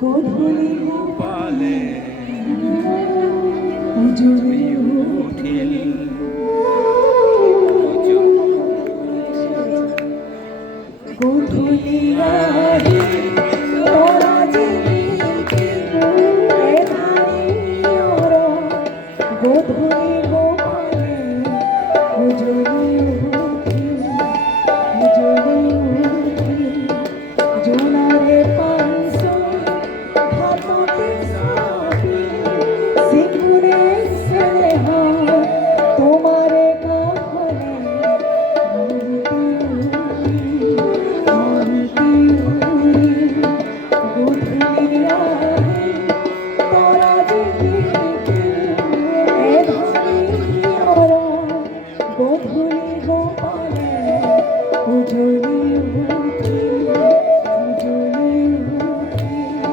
গোধূলি পালে উজুরি উঠিল গোধূলি আহি তোরা জিলিপি এ নারীর গোধূলি গোপালে উজুরি উঠিল উজুরি উঠিল জোনারে পানসো হাততে সাপি সিকুরে স্নেহ তোমারে কাহলে মূর্তি উড়ি গোধূলি আহি তোরা জিলিপি এ ধারিয়র গোধূলি গোপালে উজুরি উঠিল উজুরি উঠিল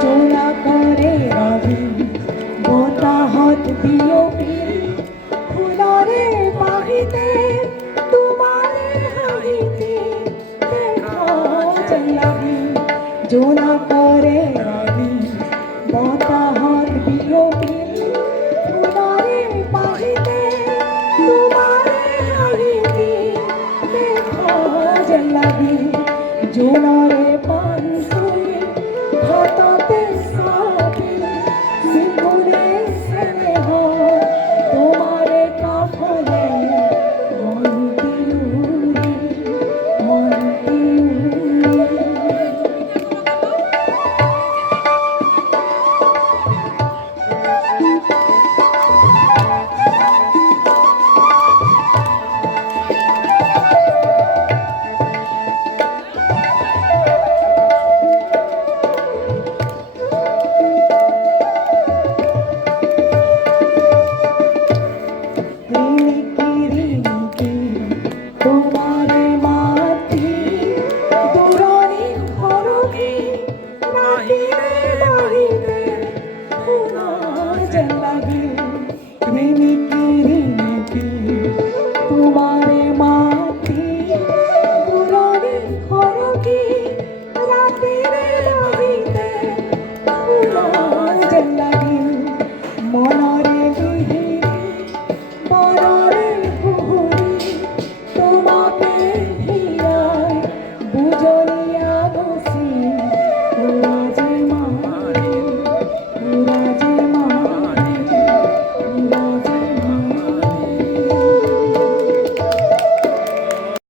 চোরা করে রবি বতাহত বিয়োগী ফুলরে বাহিতে তোমারে হাহিতে দেখা চলাবি জোড়া করে রবি বতাহত বিয়োগী ফুলরে বাহিতে তোমারে হাহিতে দেখা চলাবি জোড়ারে